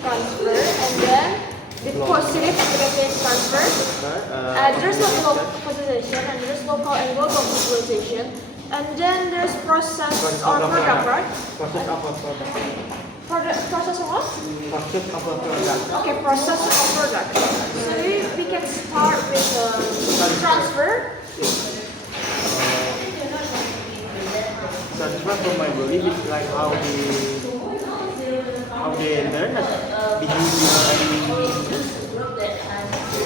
transfer, and then the positive and negative transfer. There's local vocalization, and there's local and global vocalization, and then there's process or product, right? Process of a product. Process of what? Process of a product. Okay, process of product. So we can start with transfer. Transfer from my belief is like how they learn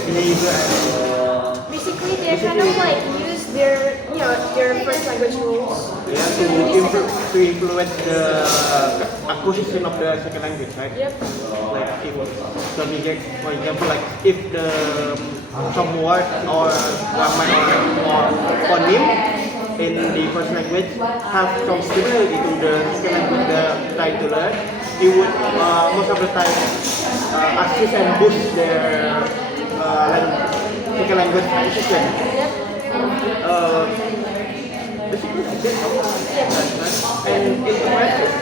behavior and Basically, they kind of like use their first language rules. to influence the acquisition of the second language, right? Yep. Like if subject, for example, like if the some word or grammar or phoneme in the first language have some similarity to the second language they try to learn, it would most of the time assist and boost their second language acquisition. Basically, and in practice,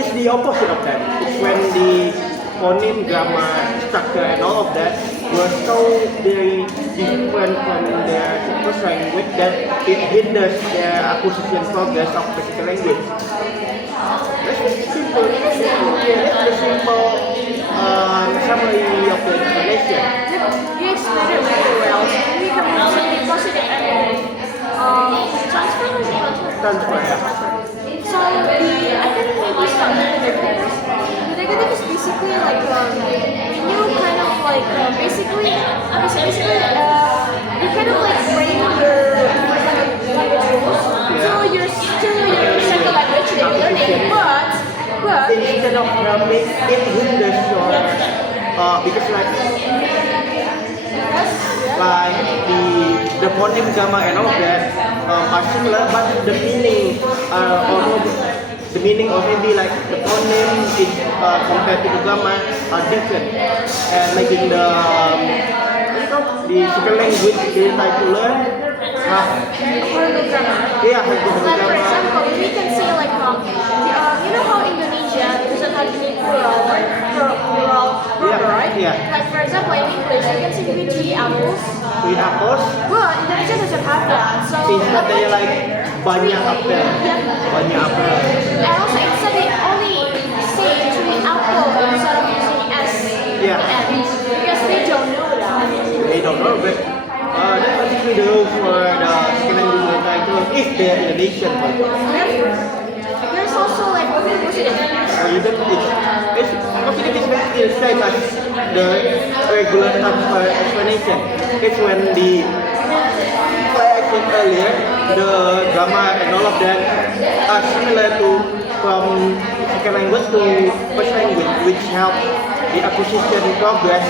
it's the opposite of that. It's when the phoneme, grammar, structure, and all of that were so very different from their first language that it hinders their acquisition progress of the second language. That's simple. That's the simple summary of the explanation. You explained it really well. So we can move to the positive transfer. Transfer, yeah. So I think maybe start with the negative. The negative is basically like you kind of like basically you kind of like frame your language rules. So you're still your second language that you're learning, but instead of make it hinders your because like the phoneme, grammar, and all of that are similar, but the meaning the meaning or maybe like the phoneme is compared to the grammar are different, and making the second language they try to learn like for example, we can say like you know how Indonesia doesn't have any plural right? Yeah. Like for example in English you can say with three apples. With apples, But Indonesia doesn't have that. So instead they like banyak apel, banyak apel. and also instead they only say three apple instead of using S Yeah. because they don't know that. They don't know, but that's basically the rule for the second language title if they're Indonesian. There's also like positive. You don't, it's positive is basically the same as the regular transfer explanation. It's when like I said earlier, the grammar and all of that are similar to from second language to first language, which help the acquisition progress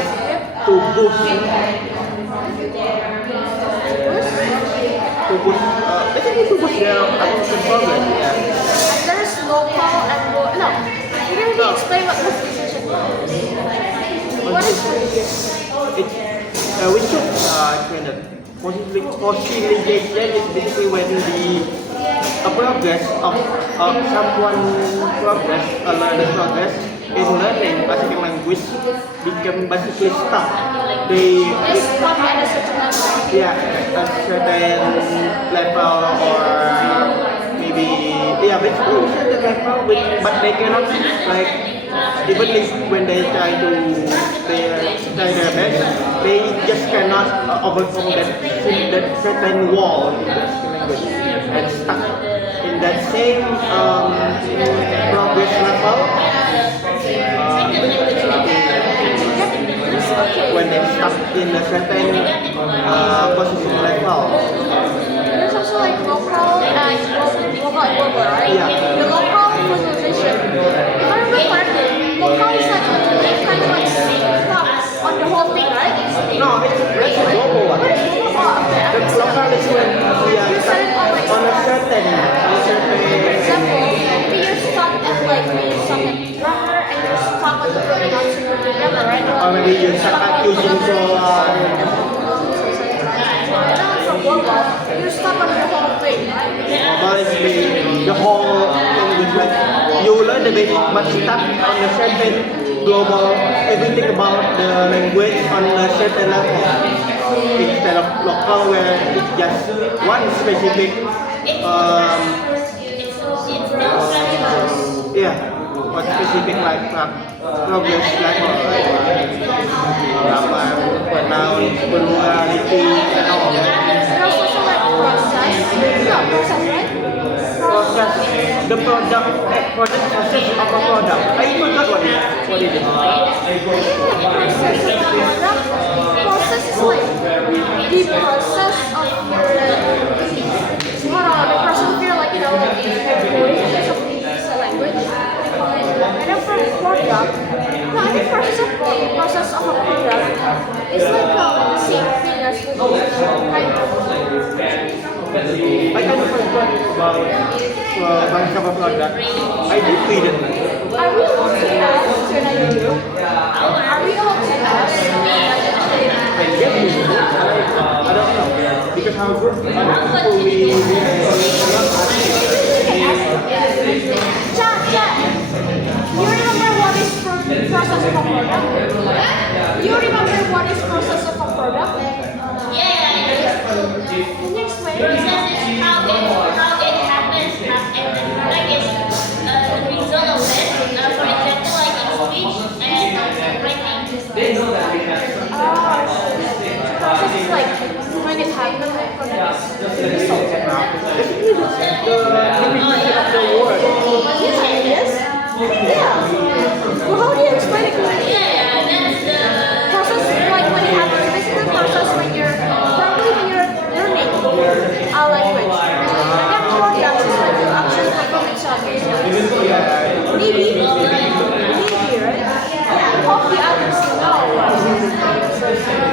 to boost basically to boost their acquisition progress. Yeah. And there's local and no. You can really explain what vocalization is. What is we should explain that. Fossilization is basically when the progress of someone progress, a learner's progress in learning a second language become basically stuck. They stop at a certain level. Yeah, a certain level or maybe basically a certain level, but they cannot like even if when they try their best, they just cannot overcome that certain wall in the second language and stuck in that same progress level. When they're stuck in a certain position level. There's also like local and global, right? Yeah. The local vocalization. If I remember correctly, local is like they kind of like stop on the whole thing, right? No, it's a global one. What is global? The local is when we are stuck on a certain. For example, maybe you're stuck at like grammar and you're stuck on the pronunciation of the grammar, right? Or maybe you're stuck at using From global, you're stuck on the whole thing. global is the whole language like you learn the basic, but start on the certain global, everything about the language on the certain level instead of local where it's just one specific yeah, one specific like progress level like grammar, pronoun, plurality, and all that. There's also like process. Yeah, process, right? Process, the product process of a product. I forgot what it is. Process of a product. Process is like the process of your hold on, the process of your like like voice or something is a language. And then for product, no, I think process of a product is like the same thing as the kind of. I kind of forgot about bunch of a product. I did read it. Are we allowed to ask when I do? Are we allowed to ask when I do? I guess we should. I don't know. Because our group, people we Chat. You remember what is process of a product? You remember what is process of a product? Can you explain? How it happens, and the product is the result of it. For example, like in speech and writing. Process is like when it happens, like product is the result. the word. Yes. Yeah. Well, how do you explain it? That's the Process like when it happens, basically process when you're probably when you're learning a language. And then product is when you actually perform it something. Maybe, right? Hope the others know.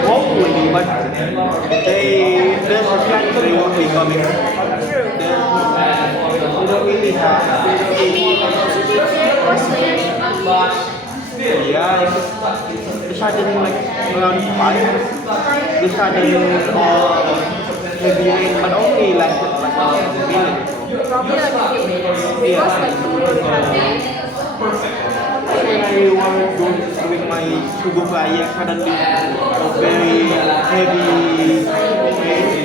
Hopefully, but there's a country won't be coming. They don't really have. Yeah, they started like around 5. They started heavy rain, but only lasted like a minute. Probably like a few minutes. Because like really heavy. When I was doing my sugar flying, suddenly a very heavy rain.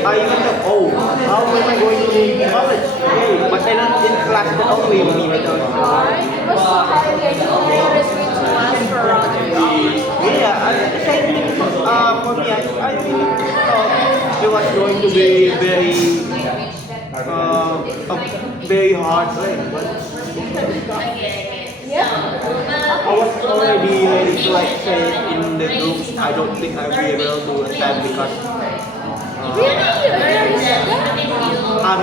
I even thought, oh, how am I going to college? Okay, but then it lasted only a minute. Why? It was so hard that it is going to last for around 3 hours. Yeah, the same thing for me. I really thought it was going to be a very hard rain, but Yeah. I was already ready to like say in the group. I don't think I'll be able to attend because Really? You said that? I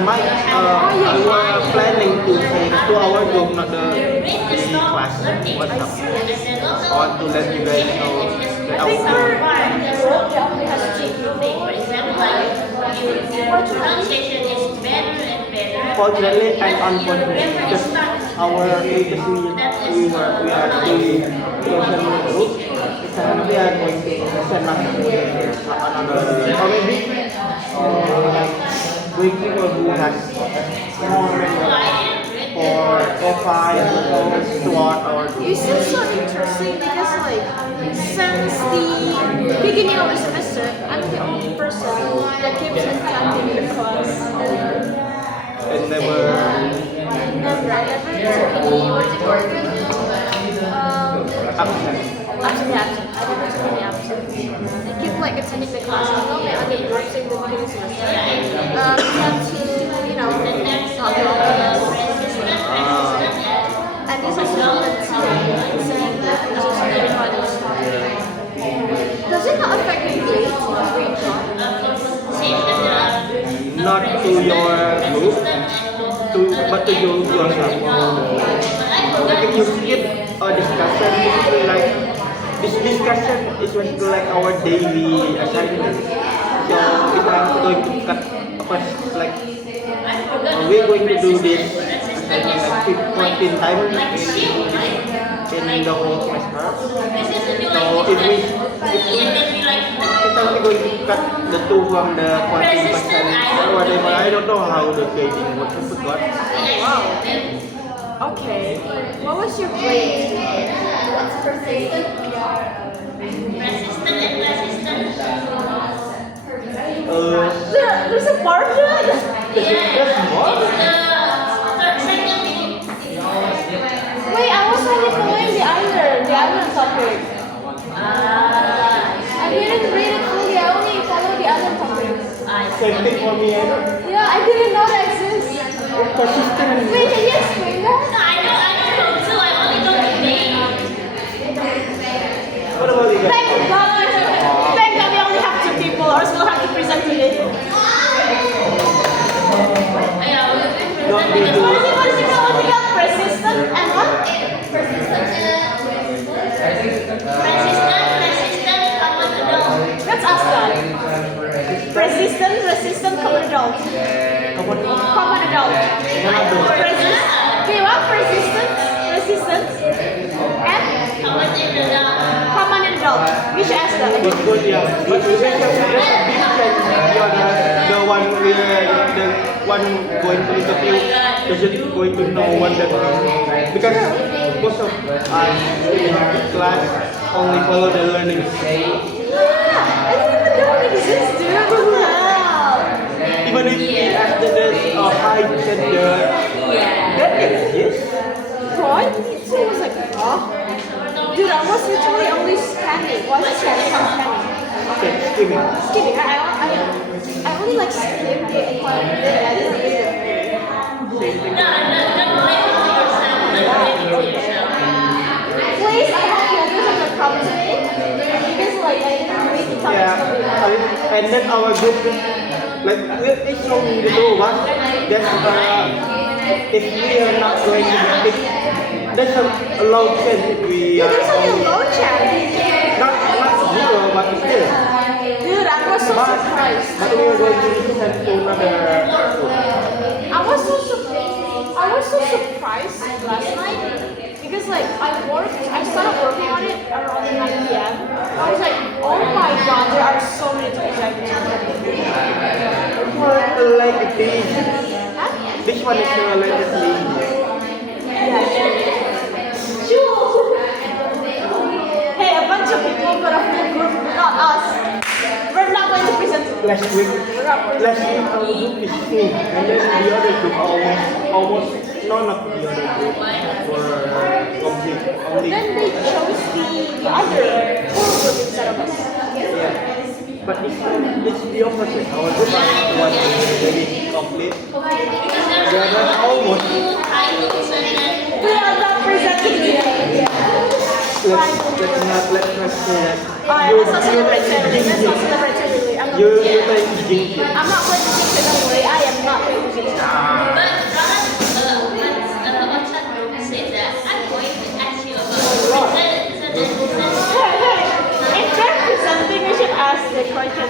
was planning to say 2 hour group, not the class. What's up? I want to let you guys know that I think I our group only has 2 people. For example, like pronunciation is better and better. fortunately and unfortunately because our latest we are doing social group. We are going to send us another or maybe bring people who has more memory or FI throughout our group. You seem so interesting because like since the beginning of the semester, I'm the only person that keeps attending the class. And never Never took any what is it called? absent. Absent. I never took any absent. I keep like attending the class. I know my other groups in the beginning semester. Tend to not go to and this is not saying that it's just everybody was talking. Does it not affect your grades if you grade short? Not to your group, but to you yourself. Like if you skip a discussion, basically like this discussion is basically like our daily assignment. So if I'm going to cut first, like we're going to do this assignment like 14 times in the whole semester. So if it's only going to cut the 2 from the 14% or whatever. I don't know how the grading works. I forgot. Wow. Okay. What was your grade? Persistent and persistent. There's a margin. Yeah, it's the second. Wait, I was only following the other topic. I didn't read it fully. I only followed the other topics. Same thing for me. Yeah, I didn't know that exists. Persistent and Wait, can you explain that? No, I don't know too. I only know the name. what about you guys? Thank God. Thank God we only have 2 people, or else we'll have to present today. Yeah, Not we'll me be too. What is it called? What's it called? Persistent and what? persistent, common adult. Let's ask that. Resistant, common adult. Common adult. Okay, what? Persistent, and common adult. We should ask that. But good, yeah. But you guys have you are the one going to interview doesn't going to know what that means. Because most of us in class only follow the learning. Yeah, I didn't even know it exists, dude. Wow. Even if after there's a high gender, that exists. What? So I was like, huh? Dude, I was literally only scanning. Why is it scanning? I'm scanning. Okay, skimming. Skimming. I only like skimmed the entire thing. I didn't read it. Please, I hope you guys are proud today. Because like I didn't read the topics Yeah, completely. and then our group, like it's from the two of us, that if we are not going to get it, there's a low chance if we Dude, are there's only a low chance. not zero, but still. Dude, I was so surprised. But we are going to send to another school. I was so surprised last night because like I started working on it around 9 p.m. I was like, oh my god, there are so many things I can More like a thing. Huh? This one is more like a thing. Yeah, sure. Hey, a bunch of people got a full group, not us. We're not going to present. Last week our group is full, and then the other group almost none of the other group were complete. Only Then they chose the other full group instead of us. yeah. But this time it's the opposite. Our group was very complete. The others almost. We are not presenting today. Let's not say that. Alright, let's not celebrate Saturday. Let's not celebrate Saturday. I'm not You going to think jinx it. I'm not going to jinx it, don't worry. I am not going to jinx it. But Ocha said that I'm going to ask you about Hey, if they're presenting, we should ask the question.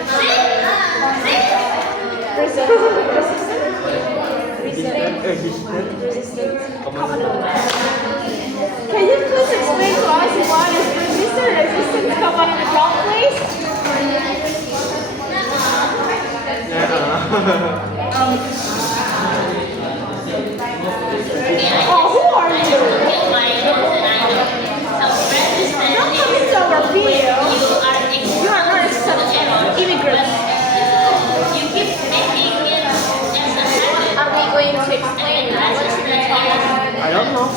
Resistant. Common adult. Can you please explain to us what is resistant, common adult, please? Oh, who are you? Don't come into our video. You are not an immigrant. You keep making it as a habit. Are we going to explain what should we talk about? I don't know.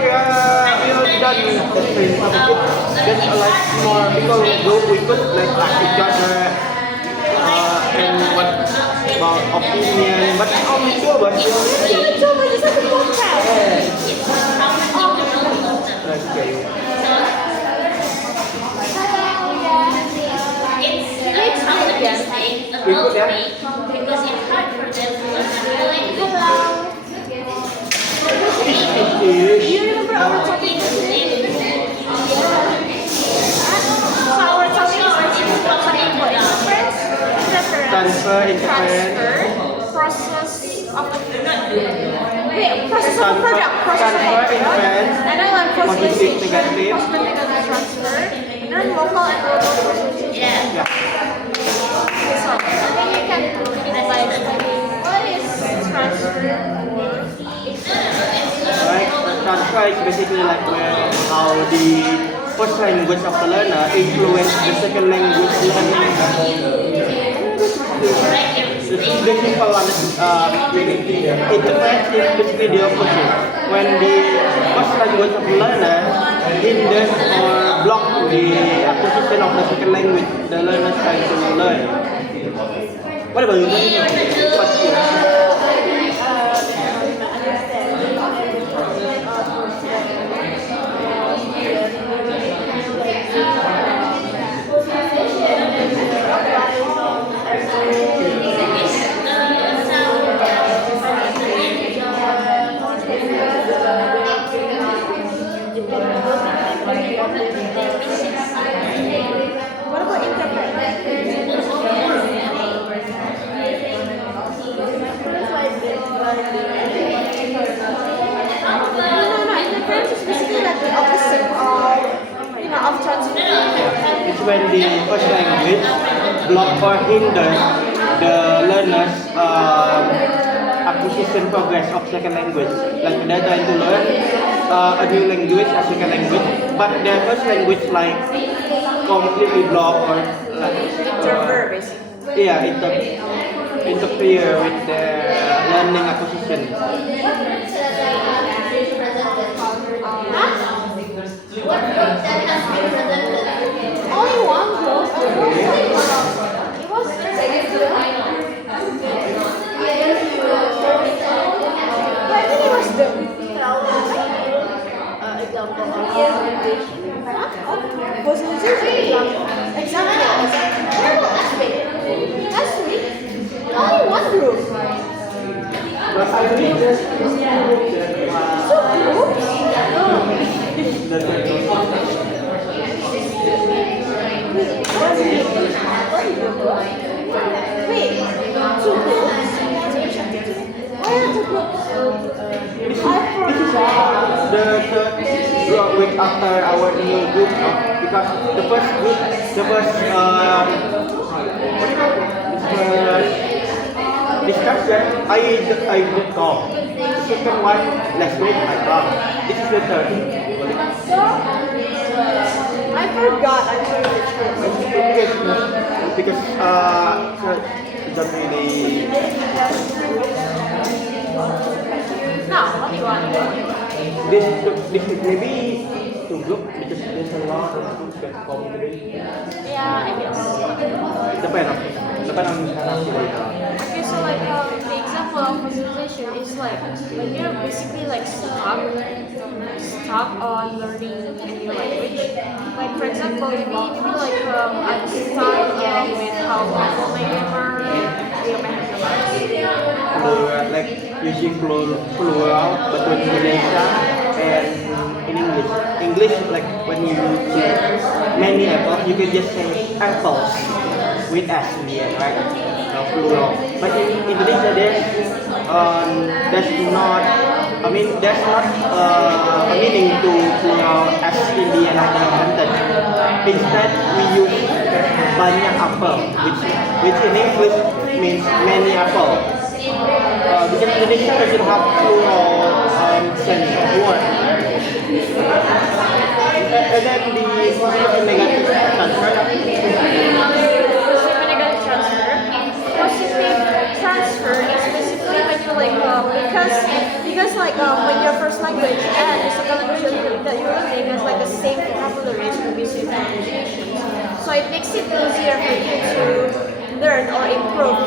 We are done with the same subject. There's like more people group we could like ask each other and what about opinion, but only two of us. It's so much, it's like a podcast. Okay. It's how the mistake about me because it's hard for them to understand language. Do you remember our topic? So our topic is what? Transfer, interference. Transfer, process of process of Transfer, product, process of transfer, product, interference, and then like positive, postmedication, negative. postmedication transfer, then local and global processing. Yeah. So, and then you can begin by explaining what is transfer. No, it's extra is basically like how the first language of the learner influence the second language learning. The simple interface is basically the opposite. When the first language of the learner hinders or block the acquisition of the second language the learner is trying to learn. What about you? What about interpret? No, interference is basically like the opposite of transfer. It's when the first language block or hinder the learner's acquisition progress of second language. Like they're trying to learn a new language, a second language, but their first language like completely block or like Interfere, basically. yeah, interfere with their learning acquisition. Only one group. It was I think it was the example of Last week, only one group. But I think there's Two groups? Wait, two groups? Why are two groups? This is the third week after our new group, because the first group, the first discussion, I did come. The second one, last week I come. This is the third. I forgot actually which group. Because it don't really. No, only one. This is maybe two group because there's a lot of groups that come today. Yeah, I guess. Depend on Okay, so like the example of visualization is like when you're basically like stuck on learning a new language. Like for example, maybe like I'm stuck with how Apple make grammar, like using plural between Indonesia and in English. English, like when you say many apples, you can just say apples with S in the end, right? Plural. But in Indonesia, there's not. There's not a meaning to plural S in the end of the sentence. Instead, we use banyak apel, which in English means many apple. Because Indonesia doesn't have plural sense of word. And then the positive and negative transfer. Positive transfer is basically when you like because like when your first language and the second language that you're learning has like the same vocabulary as previous pronunciation, so it makes it easier for you to learn or improve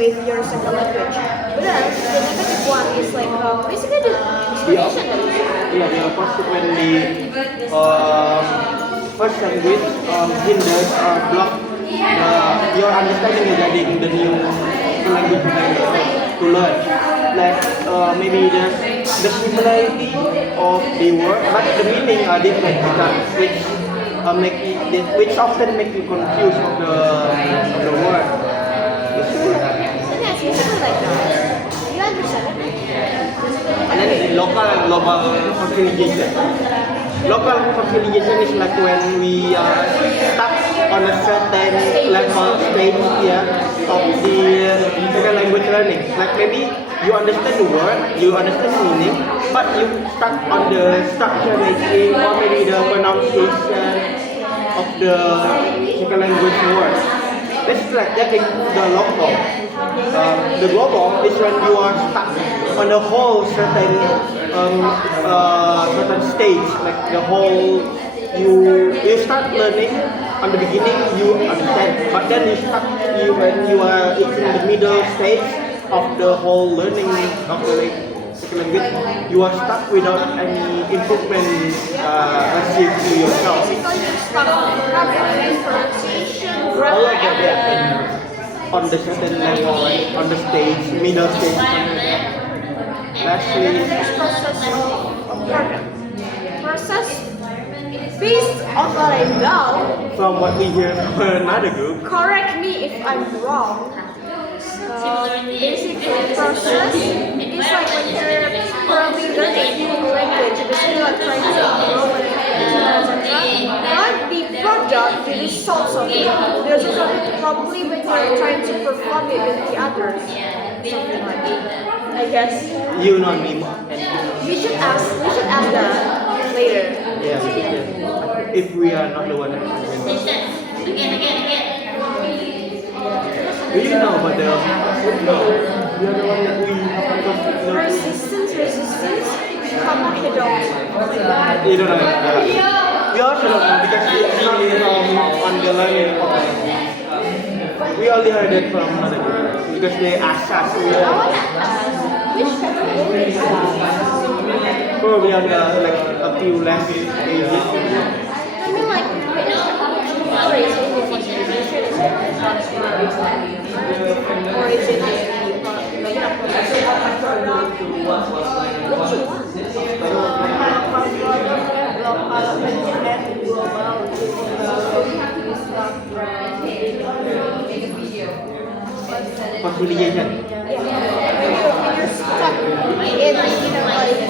with your second language. But then the negative one is like basically the explanation that you Yeah, the opposite when the first language hinders or block your understanding regarding the new language to learn. Like maybe the similarity of the word, but the meaning are different, which often make you confused of the word. And that's basically like you understand it? And then the local and global consolidation. Local consolidation is like when we are stuck on a certain level stage of the second language learning. Like maybe you understand the word, you understand the meaning, but you stuck on the structure making or maybe the pronunciation of the second language words. This is like getting the local. The global is when you are stuck on the whole certain stage, like the whole you start learning on the beginning you understand, but then when you are in the middle stage of the whole learning of the second language, you are stuck without any improvement received to yourself. Basically, you're stuck on grammar, pronunciation, All grammar, of that, everything. on the certain level, like on the stage, middle stage, something like that. And Lastly, then there's process of learning. Process based on what I know. from what we hear from another group, Correct me if I'm wrong. Basically, process is like when you're probably learning a new language, basically like trying to grow and etc. But the product, the results of it, there's also probably when you're trying to perform it with the others. Something like that. I guess. you know me more. We should ask that later. Yeah, if we are not the one that Again. do you know about the we are the one that we have to Resistance. Come on, you don't. you don't know we also don't know because it's not on the learning of we only heard it from another group because they asked us I wanna ask, which category is that? probably on the like a few less pages. I mean, like, or is it or is it Conciliation. when you're stuck in, like,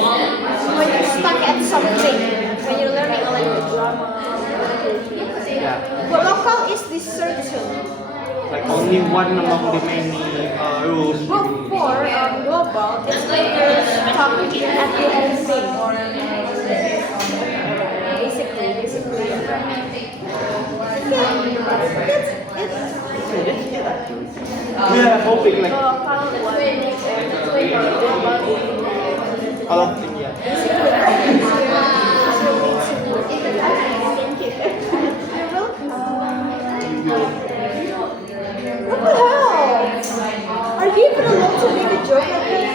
when you're stuck at something, when you're learning a language. Yeah. But local is the certain. Like only one among the many rules. But for global, it's when you're stuck at the whole thing. Basically. We are hoping like all of them, yeah. What the hell? Are you even allowed to make a joke like this?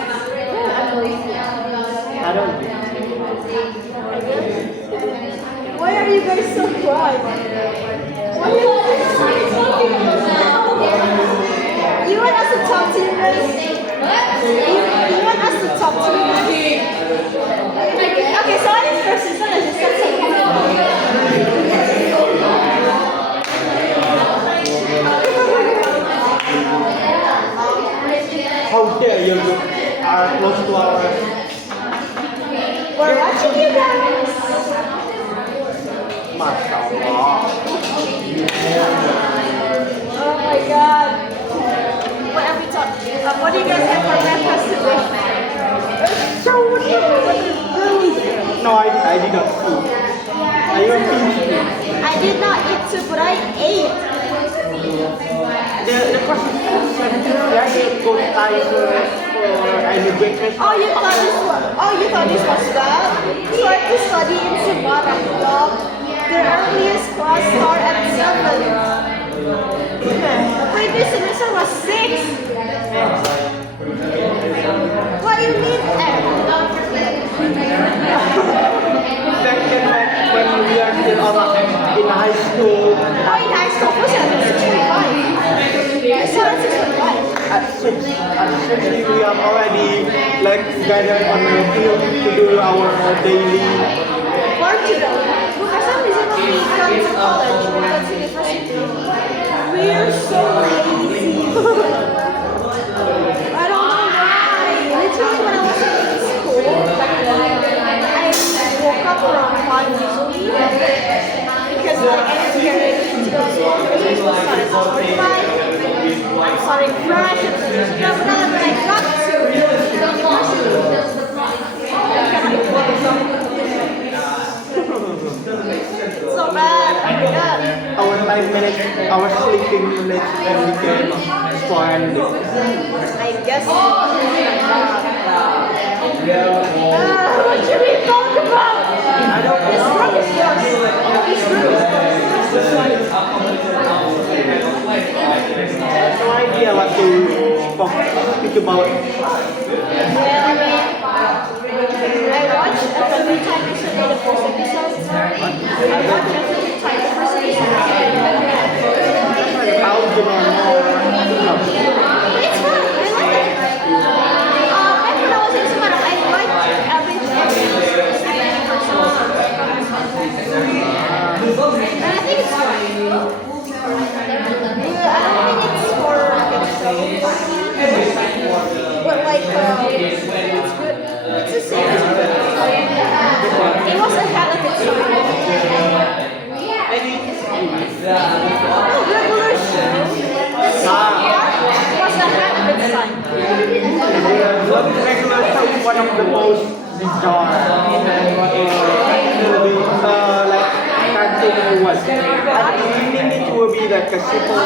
I don't think. Why are you guys so quiet? Why are you guys so quiet? You want us to talk to you guys? You want us to talk to you guys? Okay, so this person is going to just How dare you are close to our We're watching you guys. Masya Allah. Oh my god. What have we talked? What do you guys have for breakfast today? So what no, I did not eat. I even finished. I did not eat too, but I ate. The question is, yeah, they go time for any breakfast. Oh, you thought this was that? So I have to study in Sumatera. The earliest class start at 7. The previous semester was 6. What do you mean? Back then, when we are still in high school, Oh, in high school, was it 6.5? I saw it 6.5. at 6 we are already like gathered on the field to do our daily. Where to go? For some reason, when we come to college, we go to university. We're so lazy. I don't know why. Literally, when I was in school, I woke up around 5 usually because my energy are ready to go to school. Because it was starting at 45. I'm starting fresh. But then when I got to It's so bad. Oh my god. Our time management, our sleeping management became spoiled. I guess. What should we talk about? I don't His know. work is worse. His work is worse. I have no idea what to speak about. Well, I mean, I watched every time yesterday the first episode. I watched every time the first episode. How do you know? It's fun. I like it. Back when I was in Semarang, I liked every first episode. And I think it's fun. I don't think it's for but like it's good. It's the same as good. It was ahead of its time. No, regular show. The CR was ahead of its time. The regular show is one of the most bizarre like cartoon was. I think it will be like a simple.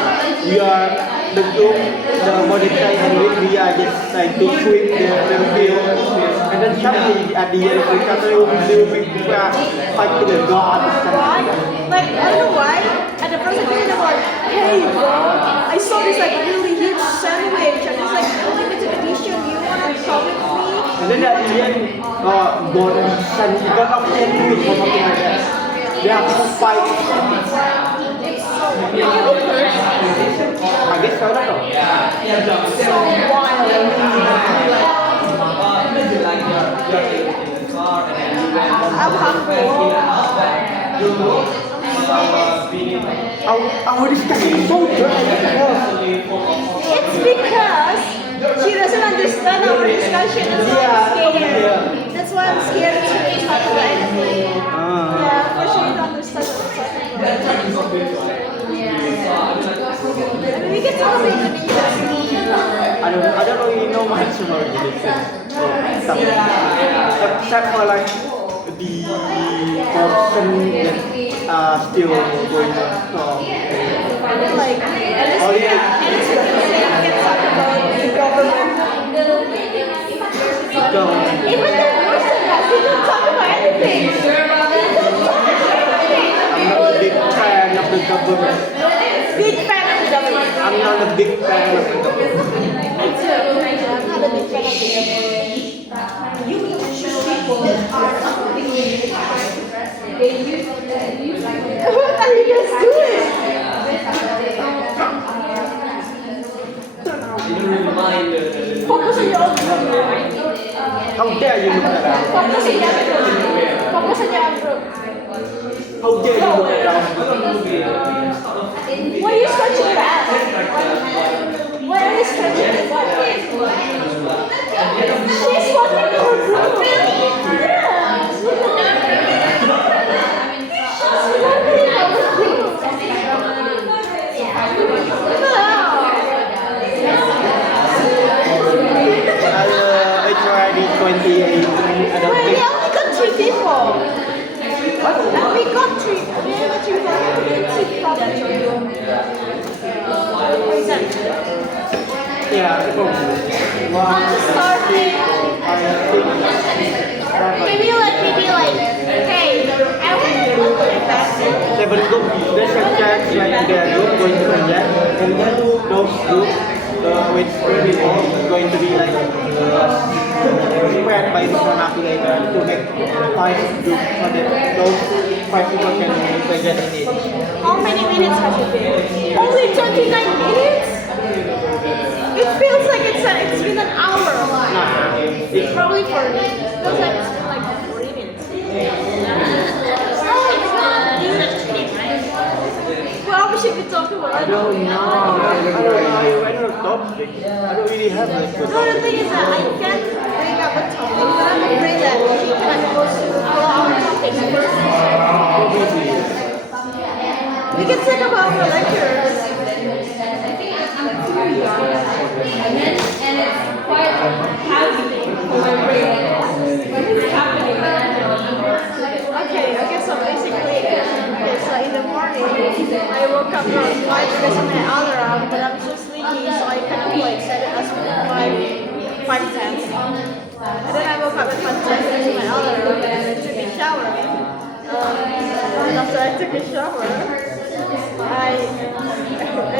We are the group, the monitor, and we are just like to sweep the field, and then suddenly at the end we will be fighting the god. Why? Like I don't know why. At the first episode, I'm like, hey bro, I saw this like really huge sandwich, and it's like limited edition. You wanna come with me? And then at the end, god of sandwich or something like that. They have to fight. Have you heard? I guess I don't know. So wild. I'm hungry. Our discussion is so dry. It's because she doesn't understand our discussion. That's why I'm scared. That's why I'm scared to talk about anything. Yeah, for sure you don't understand what we're talking about. I mean, we can talk about Indonesia. I don't really know much about Indonesia. Except for like the portion that still going on. So, And then like, at least we can talk about the government. Even the worse than that, we don't talk about anything. I'm not a big fan of the government. Big fan of the government. I'm not a big fan of the government. Me too. I'm not a big fan of the government. What are you guys doing? Focus on your own group. How dare you look at that? Focus on your group. Focus on your own group. How dare you look at that? Why are you scratching your ass? Why are you scratching your butt? She's walking to her group. Yes, look at that. She's walking to her group. It's already 28. I don't Wait, we think. only got 3 people. And we got 3 people. We got 3 people. Yeah, I'm starting. Maybe let me be like, hey, I want to go to the bathroom. seven group, there's a chance like the group going to reject, and then those group with 3 people is going to be like spread by different affiliator to make 5 groups so that those 5 people can present in it. How many minutes has it been? Only 29 minutes? It feels like it's been an hour. Nah, It's probably 40 minutes. It feels like it's been like 40 minutes. Oh my god. Well, we should be talking about I don't know. I don't know topic. I don't really have like good No, the topic. thing is that I can't bring up a topic, but I'm afraid that she can go to our topics first. We can talk about our lectures. And it's quite happy for my brain. What is happening? Okay, so basically the morning, I woke up around 5 because of my alarm, but I'm so sleepy, so I kind of like set it as 5:10. And then I woke up at 5:10 because of my alarm, and I took a shower. And after I took a shower, I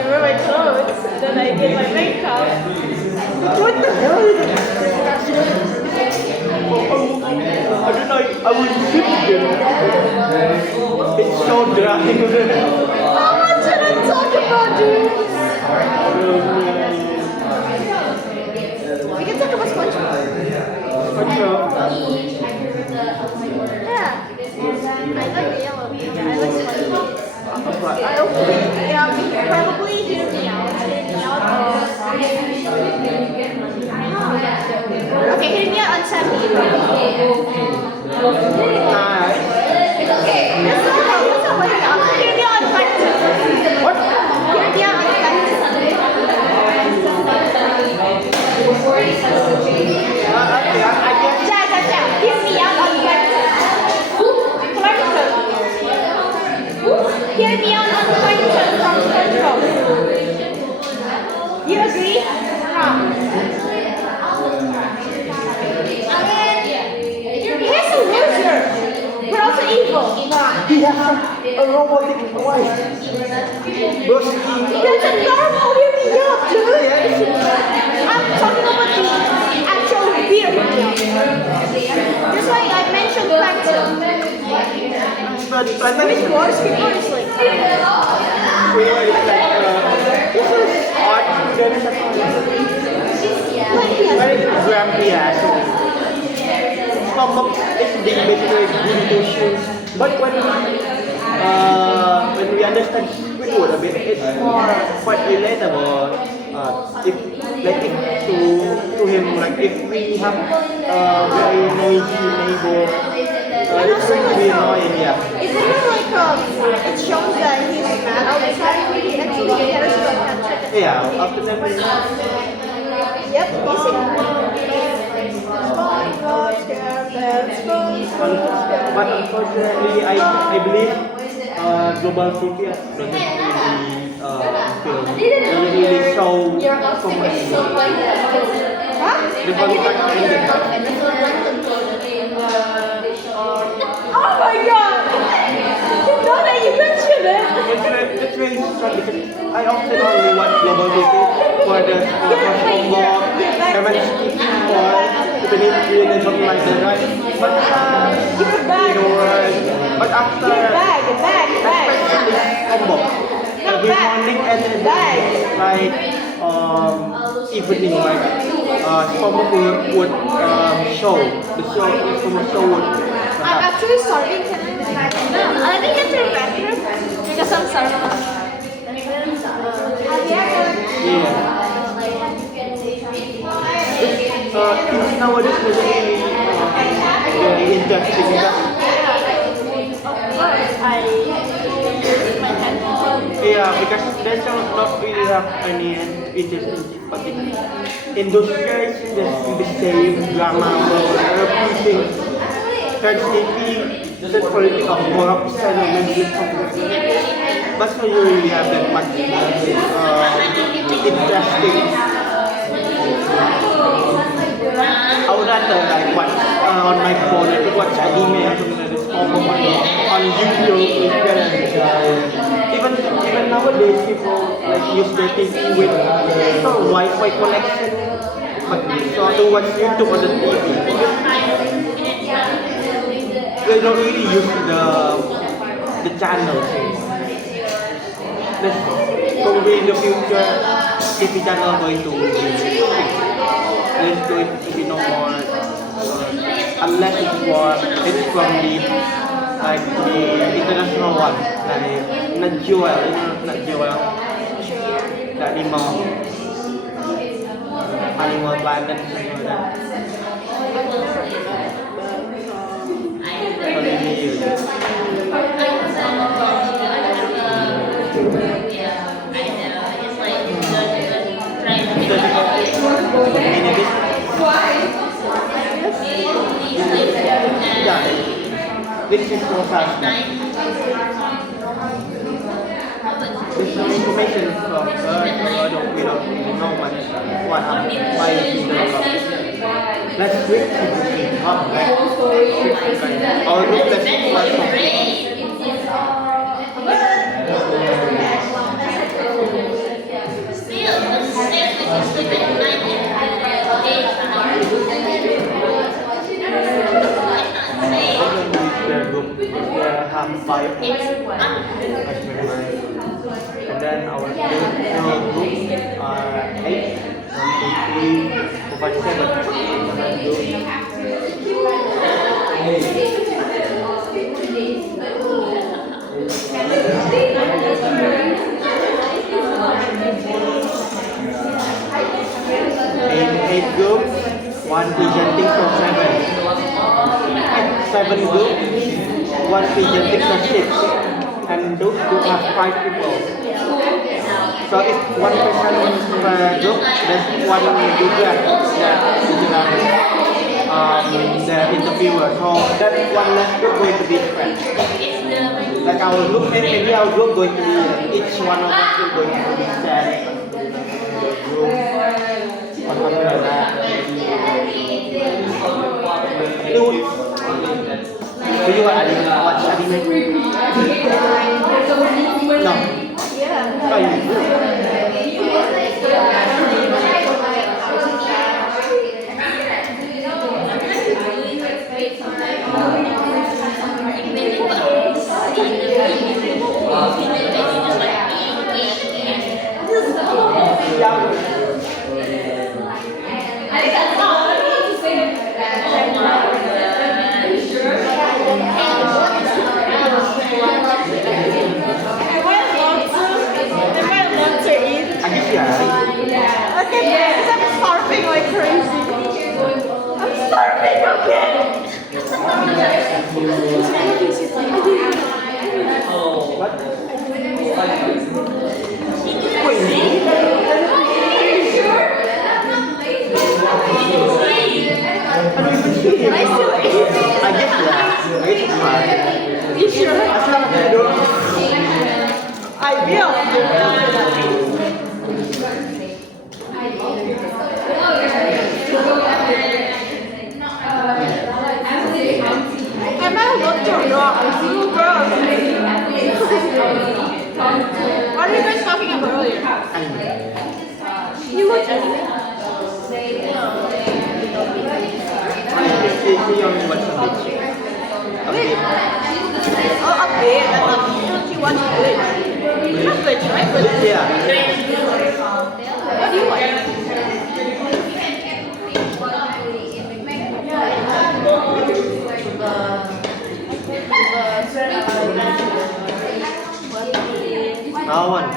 wear my clothes, then I did my makeup. What the hell is it? I don't know, I was sleeping. It's so dry. How much did I talk about this? We can talk about SpongeBob. Yeah. I like the yellow. Yeah, I like SpongeBob. I hopefully, yeah, probably hear me out. Okay, hear me out on 70. Nice. It's okay. That's not what it is. Hear me out on 5. What? Hear me out on 5. Okay, I guess. Yeah. Hear me out on 5. Hear me out on 5 from SpongeBob. You agree? He's a loser, but also evil. He has a robotic voice. Broski. That's a normal hear me out, dude. I'm talking about the actual beer hear me out. That's why I mentioned Plankton. Which was previously. This is odd. Very grumpy actually. It's basically good issues. But when we understand Squidward a bit, it's more quite relatable. If like to him, like if we have very noisy neighbor, it's really annoying. Yeah. It's kind of like it shows that he's mad all the time. He actually cares about Patrick. Yeah. After that. Yep, But unfortunately, I believe global TV doesn't really show so much. The contact ended. Oh my god! Now that you mention it! It's really sad because I often only watch global TV for the SpongeBob, Kevin speaking for even if really don't like the right. But but after especially SpongeBob, every morning and like evening, like SpongeBob would show the show would. I'm actually starving. No, I think it's in bathroom because I'm starving. Yeah. Things nowadays was really very interesting. I use my headphone. Yeah, because they not really have any interesting but in those cases there's the same drama or repeating the politics of corruption and but so you really have that much interesting. I would rather like watch on my phone, I could watch anime or something like this on YouTube. Even nowadays people like use their TV with Wi-Fi connection, but so to watch YouTube on the TV. They don't really use the channels anymore. Probably in the future, TV channel going to there's going to be no more unless it's from the like the international one, like not Joel, the animal planet something like that. This is so fast. This information from we don't know much what why is the let's switch to booking up back. Our group let's start from Still, the same which is sleep at night in the daytime. the group we have 5 It's and then our group are 8 1, 2, 3, 4, 5, 8 groups, 1 presenting for 7. 7 groups, 1 presenting for 6. And those groups have 5 people. So if 1 person per group, there's 1 tutor that the interviewer. So that 1 less group going to be different. Like our group, maybe our group going to be each one of us is going to be set group or something like that. Do you watch anime? No. Yeah. Oh, you do? I'm starving like crazy. I'm starving again. I still eat. I guess it's fine. You sure? I will. Am I not too wrong? What are you guys talking about earlier? You watch anime? She only watches a bit. Wait. Oh, a bit. I thought you watch Glitch. You watch Glitch, right? Glitch. Yeah. What do you watch? Now one.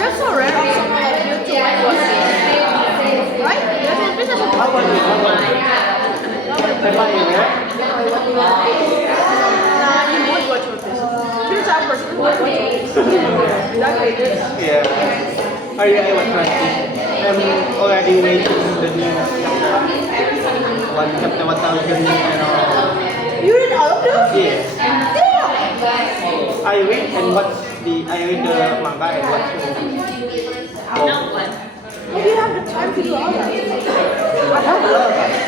That's so rare of someone like you to watch it. Right? That's business of How about you? Am I here? Nah, you would watch One Piece. You're the type of person who would watch One Piece. Exactly this. Yeah. I was trying. I'm already waiting the new chapter 1000 and all. You read all of them? Yes. Damn! I read and watch I read the manga and watch the movie. No one. How do you have the time to do all that? I have a lot of it.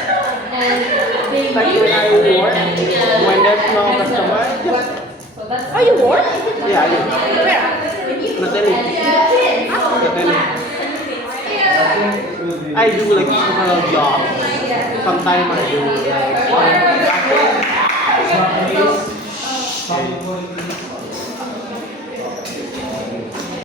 Like when I work, when there's no customer, just Are you bored? yeah, I do. Where? Not really. Not really. I do like several jobs. Sometimes I do like